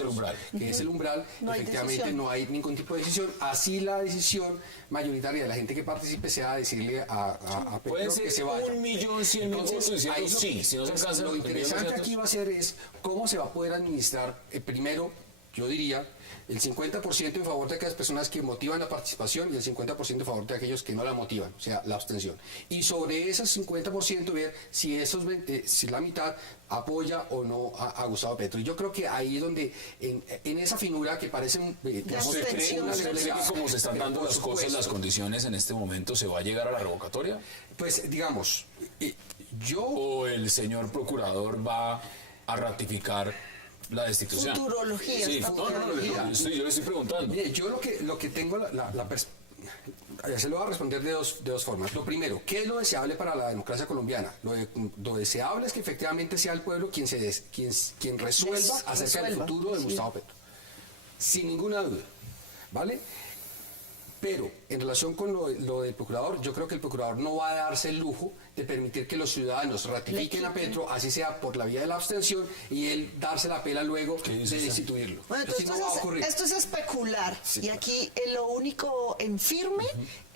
el umbral, No efectivamente no hay ningún tipo de decisión. Así la decisión mayoritaria de la gente que participe sea decirle a Petro que se vaya. 1.100.000 votos diciendo sí, si no se alcanza. Lo interesante aquí va a ser es cómo se va a poder administrar, primero, yo diría, el 50% en favor de aquellas personas que motivan la participación y el 50% en favor de aquellos que no la motivan, o sea, la abstención. Y sobre ese 50% ver si si la mitad apoya o no a Gustavo Petro. Y yo creo que ahí es donde, en esa finura que parece... ¿Usted cree que como se están dando las cosas, las condiciones en este momento, se va a llegar a la revocatoria? Pues, digamos, ¿O el señor procurador va a ratificar la destitución? Futurología. Sí, yo le estoy preguntando. Mire, yo lo que tengo se lo voy a responder de dos formas. Lo primero, ¿qué es lo deseable para la democracia colombiana? Lo deseable es que efectivamente sea el pueblo quien resuelva acerca del futuro de Gustavo Petro. Sin ninguna duda, ¿vale? Pero en relación con lo del procurador, yo creo que el procurador no va a darse el lujo de permitir que los ciudadanos ratifiquen a Petro, así sea por la vía de la abstención, y él darse la pela luego de destituirlo. Bueno, entonces, no va a ocurrir. Esto es especular, y aquí lo único en firme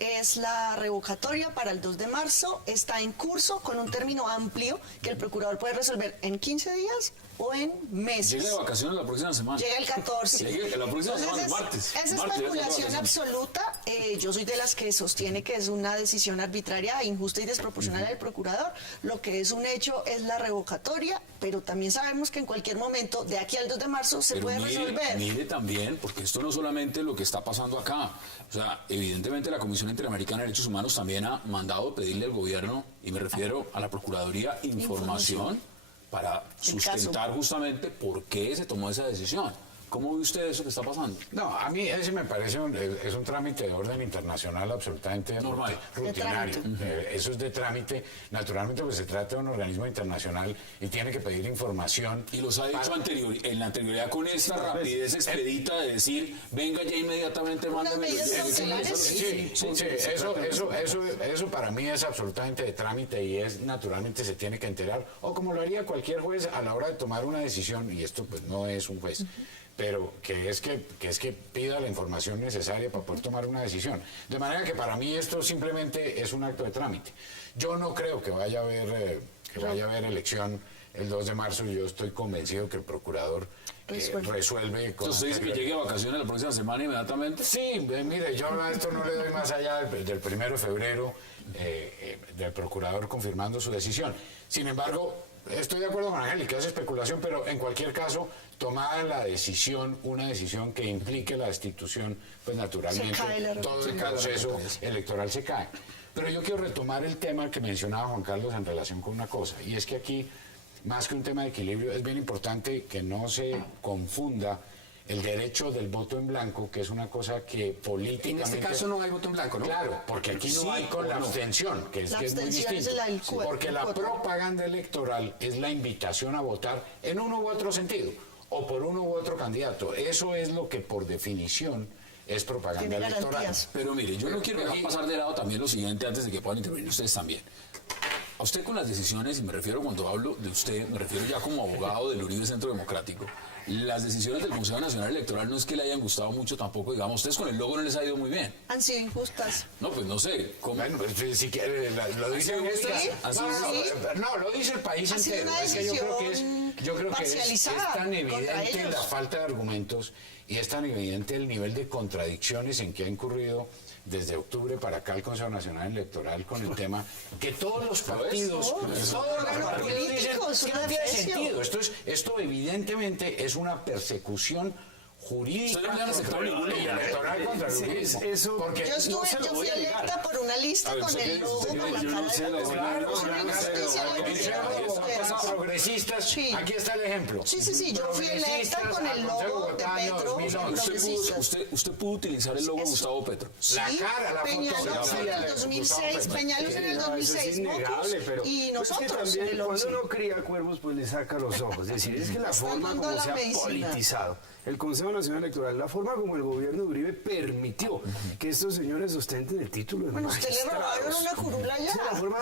es la revocatoria para el 2 de marzo, está en curso con un término amplio que el procurador puede resolver en 15 días o en meses. Llega de vacaciones la próxima semana. Llega el 14. Llega la próxima semana, el martes. Es especulación absoluta. Yo soy de las que sostiene que es una decisión arbitraria, injusta y desproporcional del procurador. Lo que es un hecho es la revocatoria, pero también sabemos que en cualquier momento, de aquí al 2 de marzo, se puede resolver. Mire también, porque esto no solamente lo que está pasando acá. O sea, evidentemente la Comisión Interamericana de Derechos Humanos también ha mandado pedirle al gobierno, y me refiero a la Procuraduría, información para sustentar justamente por qué se tomó esa decisión. ¿Cómo ve usted eso que está pasando? No, a mí ese me parece es un trámite de orden internacional absolutamente normal, rutinario. Eso es de trámite. Naturalmente, pues se trata de un organismo internacional y tiene que pedir información. Y los ha dicho en la anterioridad con esta rapidez expedita de decir, venga ya inmediatamente, mándame los... Eso para mí es absolutamente de trámite y naturalmente se tiene que enterar, o como lo haría cualquier juez a la hora de tomar una decisión, y esto pues no es un juez. Pero que es que pida la información necesaria para poder tomar una decisión. De manera que para mí esto simplemente es un acto de trámite. Yo no creo que vaya a haber elección el 2 de marzo. Yo estoy convencido que el procurador resuelve. Entonces, ¿usted dice que llegue a vacaciones la próxima semana inmediatamente? Sí, mire, yo a esto no le doy más allá del 1 de febrero del procurador confirmando su decisión. Sin embargo, estoy de acuerdo con Angélica, es especulación, pero en cualquier caso, tomada la decisión, una decisión que implique la destitución, pues naturalmente todo el proceso electoral se cae. Pero yo quiero retomar el tema que mencionaba Juan Carlos en relación con una cosa, y es que aquí, más que un tema de equilibrio, es bien importante que no se confunda el derecho del voto en blanco, que es una cosa que políticamente... En este caso no hay voto en blanco, ¿no? Claro, porque aquí no hay con la abstención, que es muy distinto. Porque la propaganda electoral es la invitación a votar en uno u otro sentido, o por uno u otro candidato. Eso es lo que por definición es propaganda electoral. Pero mire, yo no quiero pasar de lado también lo siguiente antes de que puedan intervenir ustedes también. A usted con las decisiones, y me refiero cuando hablo de usted, me refiero ya como abogado del Uribe Centro Democrático, las decisiones del Consejo Nacional Electoral no es que le hayan gustado mucho tampoco, digamos, ustedes con el logo no les ha ido muy bien. Han sido injustas. No, pues no sé. ¿Cómo? Bueno, pues, si quiere, lo dicen estas. No, lo dice el país entero. Es que yo creo que es tan evidente la falta de argumentos y es tan evidente el nivel de contradicciones en que ha incurrido desde octubre para acá el Consejo Nacional Electoral con el tema que todos los partidos dicen que no tiene sentido. Esto evidentemente es una persecución jurídica electoral contra el uribismo. Yo fui electa por una lista con el logo, con la cara de progresistas. Aquí está el ejemplo. Sí, yo fui electa con el logo de Petro. Usted pudo utilizar el logo de Gustavo Petro. La cara, la Peñalosa en el 2006, Peñalosa en el 2006, y nosotros en el 11. Cuando uno cría cuervos, pues le saca los ojos. Es decir, es que la forma como se ha politizado el Consejo Nacional Electoral, la forma como el gobierno de Uribe permitió que estos señores ostenten el título de magistrados. Usted le robaron una curula ya. La forma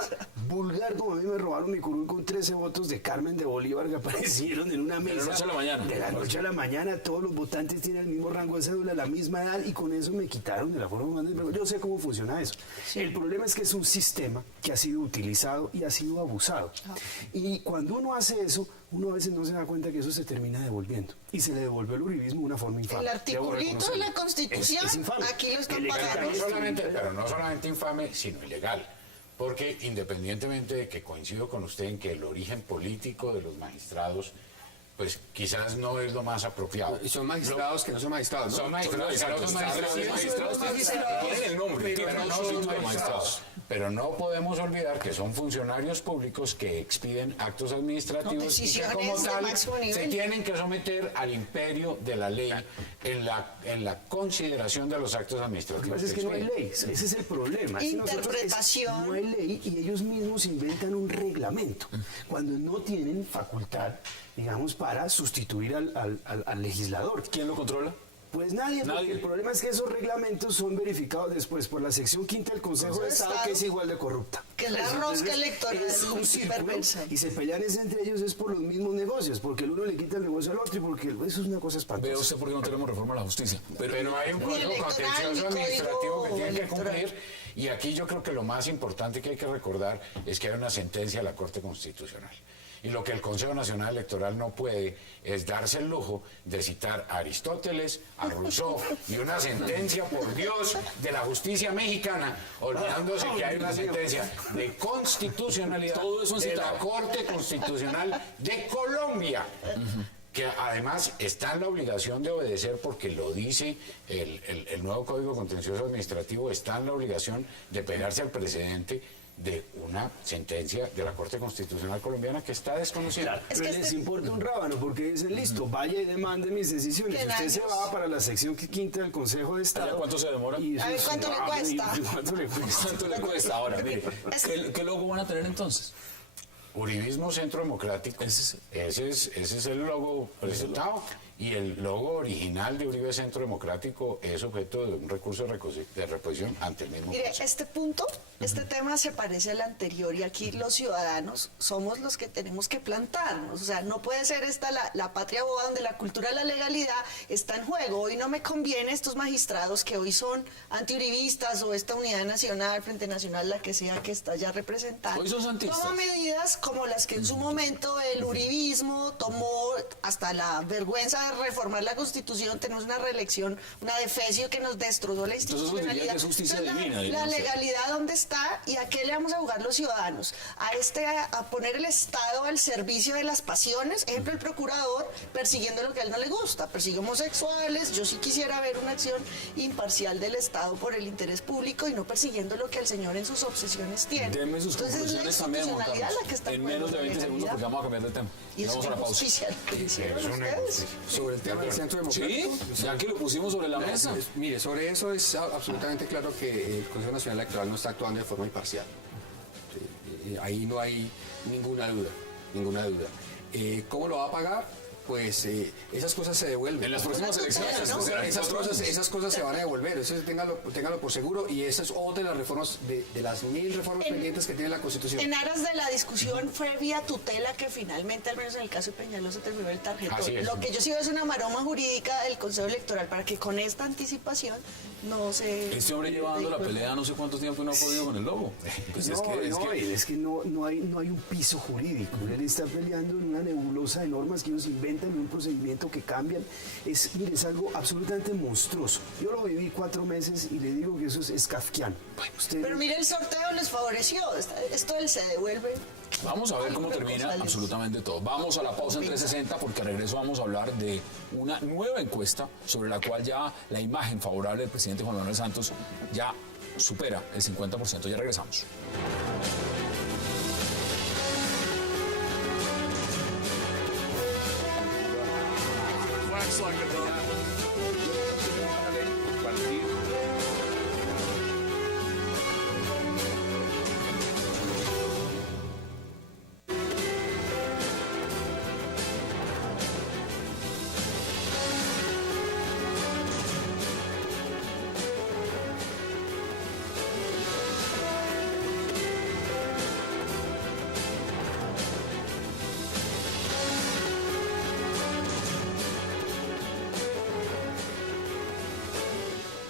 vulgar como a mí me robaron mi curul con 13 votos de Carmen de Bolívar que aparecieron en una mesa. De la noche a la mañana. De la noche a la mañana, todos los votantes tienen el mismo rango de cédula, la misma edad, y con eso me quitaron de la forma más... Yo sé cómo funciona eso. Sí. El problema es que es un sistema que ha sido utilizado y ha sido abusado. Y cuando uno hace eso, uno a veces no se da cuenta que eso se termina devolviendo. Y se le devolvió al uribismo de una forma infame. El articulito de la Constitución, es infame. aquí lo están pagando. Pero no solamente infame, sino ilegal. Porque independientemente de que coincido con usted en que el origen político de los magistrados, pues quizás no es lo más apropiado. Y son magistrados que no son magistrados, ¿no? Son magistrados, tienen el nombre, tienen los títulos de magistrados. Pero no podemos olvidar que son funcionarios públicos que expiden actos administrativos y que como tal se tienen que someter al imperio de la ley en la consideración de los actos administrativos. Lo que pasa es que no hay ley, ese es el problema. Interpretación. No hay ley y ellos mismos inventan un reglamento cuando no tienen facultad, digamos, para sustituir al legislador. ¿Quién lo controla? Pues nadie, porque el problema es que esos reglamentos son verificados después por la sección 5ª del Consejo de Estado, que es igual de corrupta. Que la rosca electoral es un círculo, y se pelean entre ellos es por los mismos negocios, porque el uno le quita el negocio al otro, y porque eso es una cosa espantosa. Veo usted por qué no tenemos reforma a la justicia. Pero hay un código contencioso administrativo que tiene que cumplir, y aquí yo creo que lo más importante que hay que recordar es que hay una sentencia de la Corte Constitucional. Y lo que el Consejo Nacional Electoral no puede es darse el lujo de citar a Aristóteles, a Rousseau y una sentencia, por Dios, de la justicia mexicana, olvidándose que hay una sentencia de constitucionalidad de la Corte Constitucional de Colombia, que además está en la obligación de obedecer porque lo dice el nuevo Código Contencioso Administrativo, está en la obligación de pegarse al precedente de una sentencia de la Corte Constitucional colombiana que está desconocida. Claro, pero les importa un rábano porque dicen, listo, vaya y demande mis decisiones. Usted se va para la sección 5ª del Consejo de Estado. ¿Cuánto se demora? A ver, ¿cuánto le cuesta? ¿Cuánto le cuesta? Ahora, mire, ¿qué logo van a tener entonces? Uribismo Centro Democrático. Ese es el logo presentado. Y el logo original de Uribe Centro Democrático es objeto de un recurso de reposición ante el mismo Mire, Consejo. este tema se parece al anterior y aquí los ciudadanos somos los que tenemos que plantarnos. O sea, no puede ser esta la patria boba donde la cultura de la legalidad está en juego. Hoy no me conviene estos magistrados que hoy son antiuribistas o esta unidad nacional, Frente Nacional, la que sea que está ya representada. Hoy son santistas. Toma medidas como las que en su momento el uribismo tomó hasta la vergüenza reformar la Constitución, tenemos una reelección, una defecio que nos destrozó la Entonces eso diría que institucionalidad. es justicia Entonces, divina, la diría usted. legalidad, ¿dónde está? ¿Y a qué le vamos a jugar los ciudadanos? A poner el Estado al servicio de las pasiones. Ejemplo, el procurador persiguiendo lo que a él no le gusta, persigue homosexuales. Yo sí quisiera ver una acción imparcial del Estado por el interés público y no persiguiendo lo que el señor en sus obsesiones tiene. Deme sus Entonces, es la conclusiones también, Juan institucionalidad Carlos. la que está En poniendo menos de 20 la segundos porque legalidad. vamos a cambiar de tema. Y eso Vamos es a la pausa. injusticia lo que hicieron ustedes. Sobre el tema del centro democrático. Sí, ya que lo pusimos sobre la mesa. Mire, sobre eso es absolutamente claro que el Consejo Nacional Electoral no está actuando de forma imparcial. Ahí no hay ninguna duda, ninguna duda. ¿Cómo lo va a pagar? Pues esas cosas se devuelven. En las próximas elecciones. ¿no? o sea, Esas cosas se van a devolver, eso téngalo por seguro, y esa es otra de las reformas, de las 1000 reformas pendientes que tiene la Constitución. En aras de la discusión fue vía tutela que finalmente, al menos en el caso de Peñalosa, terminó el tarjetón. Así es. Lo que yo sí veo es una maroma jurídica del Consejo Electoral para que con esta anticipación no se... Este hombre lleva dando la pelea no sé cuánto tiempo y no ha podido con el lobo. Pues es que no hay un piso jurídico. Él está peleando en una nebulosa de normas que ellos inventan, un procedimiento que cambian. Mire, es algo absolutamente monstruoso. Yo lo viví 4 meses y le digo que eso es kafkiano. Pero mire, el sorteo les favoreció. Esto del se devuelve. Vamos a ver cómo termina González. absolutamente todo. Vamos a la pausa en 360 porque al regreso vamos a hablar de una nueva encuesta sobre la cual ya la imagen favorable del presidente Juan Manuel Santos ya supera el 50%. Ya regresamos.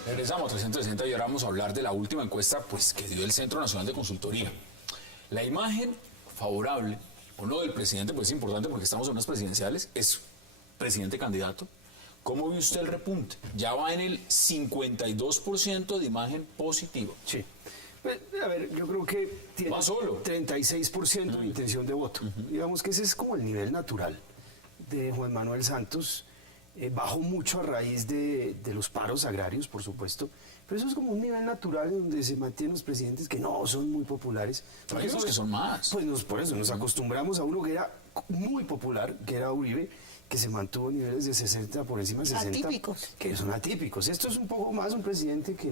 Regresamos a 360 y ahora vamos a hablar de la última encuesta pues, que dio el Centro Nacional de Consultoría. La imagen favorable o no del presidente pues es importante porque estamos en unas presidenciales, es presidente candidato. ¿Cómo ve usted el repunte? Ya va en el 52% de imagen positiva. Sí. Pues, a ver, yo creo que tiene Va solo. 36% de intención de voto. Digamos que ese es como el nivel natural de Juan Manuel Santos. Bajó mucho a raíz de los paros agrarios, por supuesto, pero eso es como un nivel natural donde se mantienen los presidentes que no son muy populares. Pero hay unos que son más. Pues por eso nos acostumbramos a uno que era muy popular, que era Uribe, que se mantuvo a niveles de 60, por encima de 60. Atípicos. Que son atípicos. Esto es un poco más un presidente que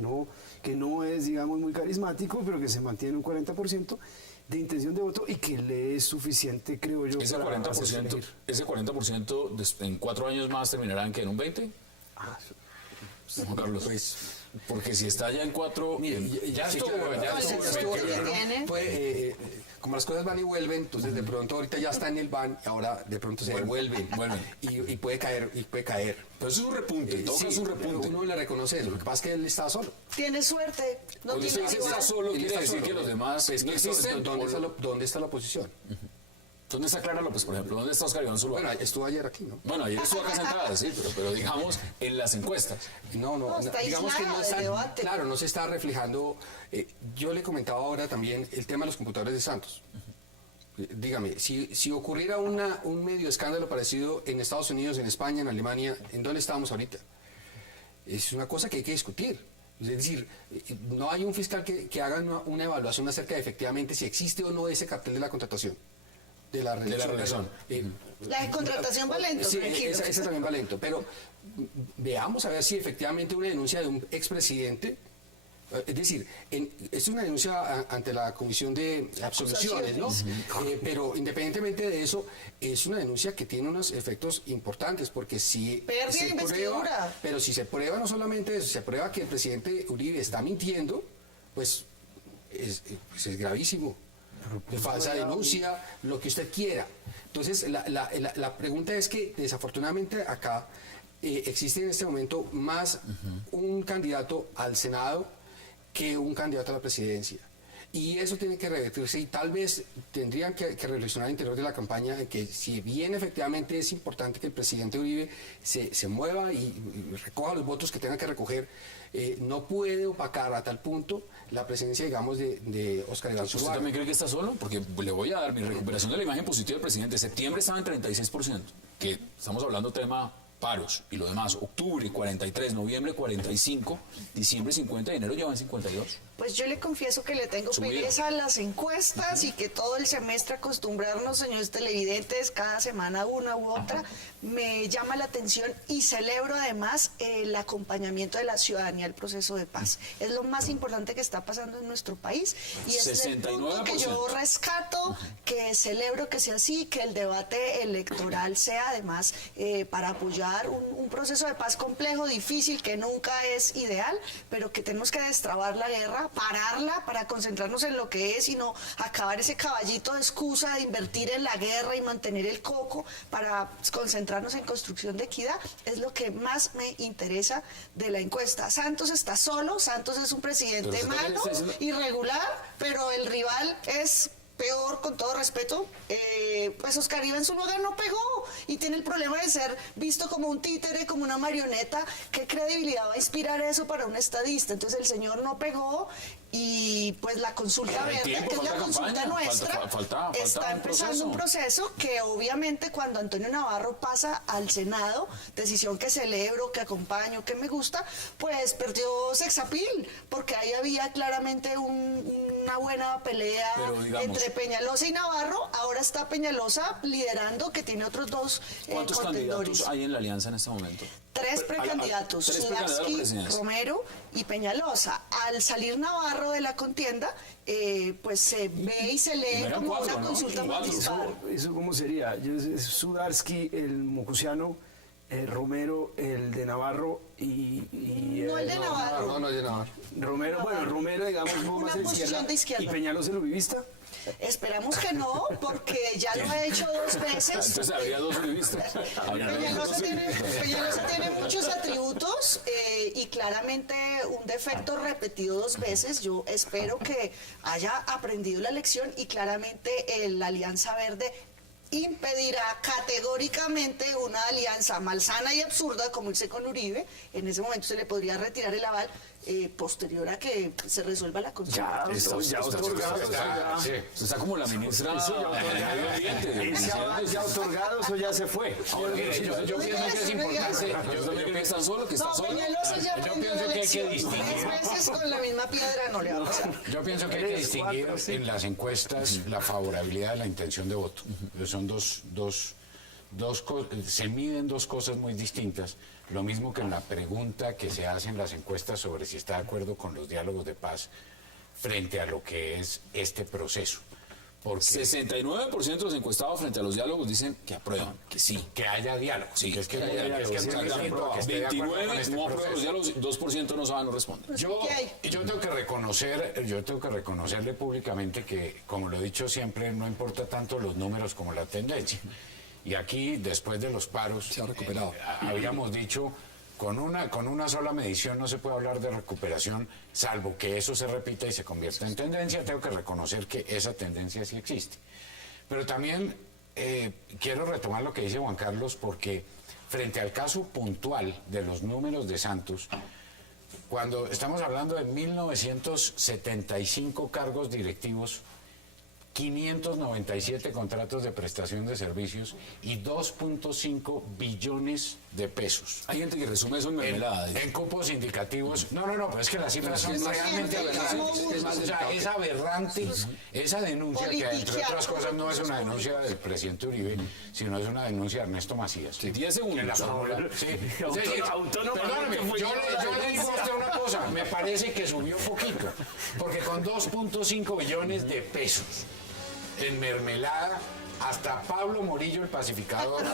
no es, digamos, muy carismático, pero que se mantiene un 40% de intención de voto y que le es suficiente, creo yo, Ese para hacerse elegir. 40% en 4 años más terminará en que en un 20%. Juan Carlos, Pues, porque si está ya en 4, ya sí, estuvo, claro, ya pues, estuvo, eso estuvo, es lo que ¿no? tiene. Como las cosas van y vuelven, entonces de pronto ahorita ya está en el ban y ahora de pronto se devuelven, y puede caer, Pero eso es un repunte, en todo Sí, caso es un pero repunte. uno le reconoce eso, lo que pasa es que él está solo. Tiene suerte. No Cuando tiene usted dice rival. está solo, Él quiere está decir solo. que los demás Pues, no existen. ¿Dónde está la oposición? ¿Dónde está Clara López, por ejemplo? ¿Dónde está Oscar Iván Zuluaga? Bueno, estuvo ayer aquí, ¿no? Bueno, ayer estuvo acá sentada, sí, pero digamos en las encuestas. No, está digamos que no aislada está, del debate. claro, no se está reflejando. Yo le comentaba ahora también el tema de los computadores de Santos. Dígame, si ocurriera un medio escándalo parecido en Estados Unidos, en España, en Alemania, ¿en dónde estábamos ahorita? Es una cosa que hay que discutir. Es decir, no hay un fiscal que haga una evaluación acerca de efectivamente si existe o no ese cartel de la contratación. De la reelección. La de contratación va lento, Sí, tranquilo. esa también va lento, pero veamos a ver si efectivamente una denuncia de un expresidente, es decir, es una denuncia ante la Comisión de Absoluciones, ¿no? Pero independientemente de eso, es una denuncia que tiene unos efectos importantes, porque si Pérdida de investidura. pero si se prueba no solamente eso, se prueba que el presidente Uribe está mintiendo, pues es gravísimo. De falsa denuncia, lo que usted quiera. Entonces, la pregunta es que desafortunadamente acá existe en este momento más un candidato al Senado que un candidato a la presidencia. Y eso tiene que revertirse y tal vez tendrían que reflexionar al interior de la campaña de que si bien efectivamente es importante que el presidente Uribe se mueva y recoja los votos que tenga que recoger, no puede opacar a tal punto la presencia, digamos, de Óscar Iván ¿Usted Zuluaga. también cree que está solo? Porque le voy a dar mi recuperación de la imagen positiva del presidente. Septiembre estaba en 36%, que estamos hablando tema paros y lo demás. Octubre 43, noviembre 45, diciembre 50 y enero ya van 52. Pues yo le confieso que le tengo Subido. pereza a las encuestas y que todo el semestre acostumbrarnos, señores televidentes, cada semana una u otra, me llama la atención y celebro además el acompañamiento de la ciudadanía al proceso de paz. Es lo más importante que está pasando en nuestro país y es el punto que yo rescato, que celebro que sea así, que el debate electoral sea además para apoyar un proceso de paz complejo, difícil, que nunca es ideal, pero que tenemos que destrabar la guerra, pararla para concentrarnos en lo que es y no acabar ese caballito de excusa de invertir en la guerra y mantener el coco para concentrarnos en construcción de equidad. Es lo que más me interesa de la encuesta. Santos está solo, Santos es un presidente malo, irregular, pero el rival es peor, con todo respeto. Pues Óscar Iván Zuluaga no pegó y tiene el problema de ser visto como un títere, como una marioneta. ¿Qué credibilidad va a inspirar eso para un estadista? Entonces el señor no pegó y pues la consulta verde, que es la consulta nuestra, está empezando un proceso que obviamente cuando Antonio Navarro pasa al Senado, decisión que celebro, que acompaño, que me gusta, pues perdió sexapil, porque ahí había claramente una buena pelea entre Peñalosa y Navarro. Ahora está Peñalosa liderando, que tiene otros dos ¿Cuántos candidatos hay en la alianza en este momento? 3 precandidatos, Sudarsky, Romero y Peñalosa. Al salir Navarro de la contienda, pues se ve y se lee como una consulta municipal. ¿Eso cómo sería? Sudarsky, el mocusiano, Romero, el de Navarro y no el de Navarro. No, el de Navarro. Romero, bueno, Romero, digamos, un poco más de izquierda. ¿Y Peñalosa el uribista? Esperamos que no, porque ya lo ha hecho 2 veces. Entonces habría 2 uribistas. Peñalosa tiene muchos atributos y claramente un defecto repetido 2 veces. Yo espero que haya aprendido la lección y claramente la Alianza Verde impedirá categóricamente una alianza malsana y absurda como irse con Uribe. En ese momento se le podría retirar el aval posterior a que se resuelva la consulta. Está como la ministra ya otorgado, eso ya se fue. Yo pienso que es importante. Yo también creo que está solo, que está solo. Yo pienso que hay que distinguir. 3 veces con la misma piedra no le va a pasar. Yo pienso que hay que distinguir en las encuestas la favorabilidad de la intención de voto. Son se miden 2 cosas muy distintas. Lo mismo que en la pregunta que se hace en las encuestas sobre si está de acuerdo con los diálogos de paz frente a lo que es este proceso. Porque 69% de los encuestados frente a los diálogos dicen que aprueban, que sí. Que haya diálogo. Sí, es que haya diálogo. 29 no aprueban los diálogos, 2% no saben, no responden. Yo tengo que reconocerle públicamente que, como lo he dicho siempre, no importa tanto los números como la tendencia. Y aquí, después de los paros, se ha recuperado. Habíamos dicho, con una sola medición no se puede hablar de recuperación, salvo que eso se repita y se convierta en tendencia. Tengo que reconocer que esa tendencia sí existe. Pero también quiero retomar lo que dice Juan Carlos, porque frente al caso puntual de los números de Santos, cuando estamos hablando de 1975 cargos directivos, 597 contratos de prestación de servicios y 2.5 billones de pesos. Hay gente que resume eso en mermelada. En cupos indicativos. No, pero es que las cifras son realmente aberrantes. O sea, es aberrante esa denuncia, que entre otras cosas no es una denuncia del presidente Uribe, sino es una denuncia de Ernesto Macías. 10 segundos. En la fórmula. Sí. Perdóname, yo le digo a usted una cosa, me parece que subió poquito, porque con 2.5 billones de pesos en mermelada, hasta Pablo Morillo, el pacificador,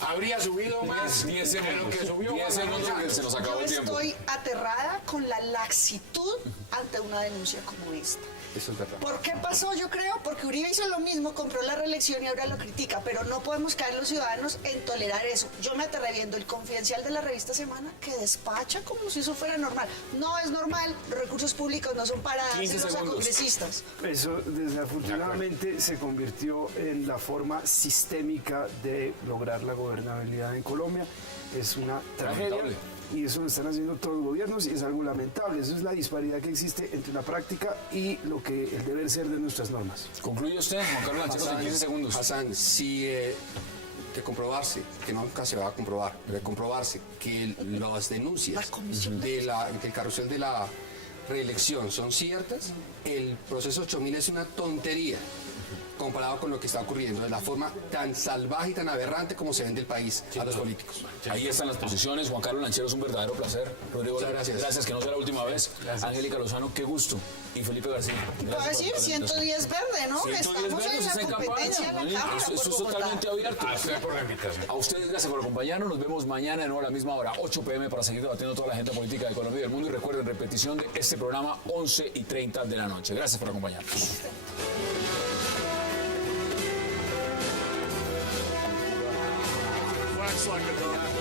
habría subido más 10 de lo que subió. 10 segundos que se nos acabó el tiempo. Estoy aterrada con la laxitud ante una denuncia como esta. Eso es verdad. ¿Por qué pasó? Yo creo, porque Uribe hizo lo mismo, compró la reelección y ahora lo critica, pero no podemos caer los ciudadanos en tolerar eso. Yo me aterré viendo el Confidencial de la revista Semana que despacha como si eso fuera normal. No es normal, los recursos públicos no son para 15 dárselos a segundos. congresistas. Eso desafortunadamente se convirtió en la forma sistémica de lograr la gobernabilidad en Colombia. Es una tragedia. Lamentable. Y eso lo están haciendo todos los gobiernos y es algo lamentable. Eso es la disparidad que existe entre la práctica y lo que el deber ser de nuestras normas. Concluye usted, Juan Carlos Lancheros, en 15 segundos. Hassan, si de comprobarse, que nunca se va a comprobar, pero de comprobarse que las denuncias del carrusel de la reelección son ciertas, el proceso 8000 es una tontería comparado con lo que está ocurriendo de la forma tan salvaje y tan aberrante como se vende el país a los políticos. Ahí están las posiciones. Juan Carlos Lancheros, un verdadero placer. Rodrigo, Muchas gracias. Gracias, que no sea la última vez. Angélica Lozano, qué gusto. Y Felipe García. Puedo gracias decir por la 110 verde, ¿no? 110 Estamos verdes, en está la en competencia campaña. en la Cámara Eso por es Bogotá. totalmente abierto. A usted por la invitación. A ustedes, gracias por acompañarnos. Nos vemos mañana de nuevo a la misma hora, 8 p.m., para seguir debatiendo toda la agenda política de Colombia y del mundo. Y recuerden, repetición de este programa, 11:30 de la noche. Gracias por acompañarnos. Wax like a dog.